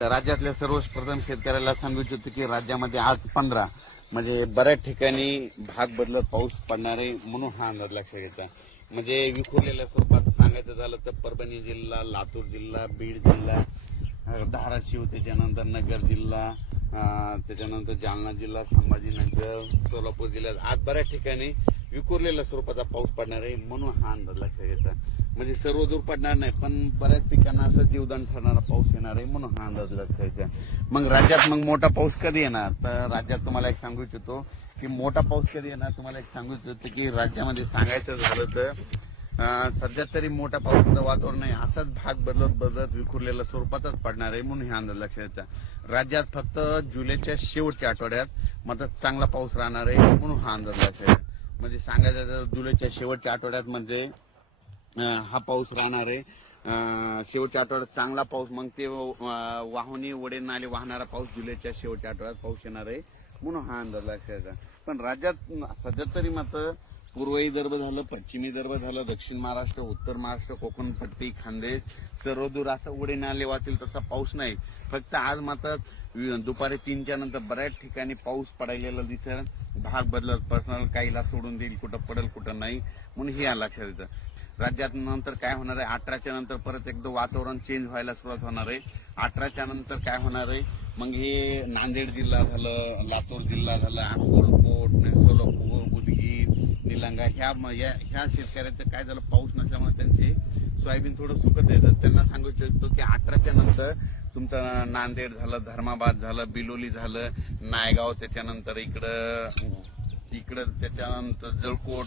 राज्यातल्या सर्वप्रथम शेतकऱ्याला सांगू इच्छितो की राज्यामध्ये आज पंधरा. म्हणजे बऱ्याच ठिकाणी भाग बदलत पाऊस पडणार आहे म्हणून हा अंदाज लक्षात घ्यायचा म्हणजे विखुरलेल्या स्वरूपात सांगायचं झालं तर परभणी जिल्हा लातूर जिल्हा बीड जिल्हा धाराशिव त्याच्यानंतर नगर जिल्हा त्याच्यानंतर जालना जिल्हा संभाजीनगर सोलापूर जिल्ह्यात. आज बऱ्याच ठिकाणी विखुरलेल्या स्वरूपाचा पाऊस पडणार आहे म्हणून हा अंदाज लक्षात घ्यायचा म्हणजे सर्व दूर पडणार नाही पण बऱ्याच पिकांना असं जीवदान ठरणारा पाऊस येणार आहे म्हणून हा अंदाज लक्षायचा मग राज्यात मग मोठा पाऊस कधी येणार? तर राज्यात तुम्हाला एक सांगू इच्छितो की मोठा पाऊस कधी येणार? तुम्हाला एक सांगू इच्छितो की राज्यामध्ये सांगायचं झालं तर सध्या तरी मोठा पावसाचं वातावरण नाही असाच भाग बदलत बदलत विखुरलेल्या स्वरूपातच पडणार आहे म्हणून हे अंदाज लक्षायचा राज्यात फक्त जुलैच्या शेवटच्या आठवड्यात मात्र चांगला पाऊस राहणार आहे म्हणून हा अंदाज लक्षायचा म्हणजे सांगायचं तर जुलैच्या शेवटच्या आठवड्यात म्हणजे हा पाऊस राहणार आहे. शेवटच्या आठवड्यात चांगला पाऊस मग ते वाहुनी वडे नाले वाहणारा पाऊस जुलैच्या शेवटच्या आठवड्यात पाऊस येणार आहे. म्हणून हा अंदाज लक्षात पण राज्यात सध्या तरी मात्र पूर्व विदर्भ झालं पश्चिमी विदर्भ झालं दक्षिण महाराष्ट्र उत्तर महाराष्ट्र कोकण पट्टी खानदेश सर्व दूर असं उडे नाले वाहतील तसा पाऊस नाही. फक्त आज मात्र दुपारी तीनच्या नंतर बऱ्याच ठिकाणी पाऊस पडायला दिसेल. भाग बदलत पर्सनल काहीला सोडून देईल कुठं पडेल कुठं नाही. म्हणून हे लक्षात येतं. राज्यात नंतर काय होणार आहे? अठराच्या नंतर परत एकदा वातावरण चेंज व्हायला सुरुवात होणार आहे. अठराच्या नंतर काय होणार आहे? मग हे नांदेड जिल्हा झालं लातूर जिल्हा झाला अकोलकोट सोलापूर बुदगीर निलंगा ह्या या- ह्या शेतकऱ्याचं काय झालं? पाऊस नसल्यामुळे त्यांचे सोयाबीन थोडं सुकत येतं त्यांना सांगू इच्छितो की अठराच्या नंतर तुमचं नांदेड झालं धर्माबाद झालं बिलोली झालं नायगाव त्याच्यानंतर इकडं इकडं त्याच्यानंतर जळकोट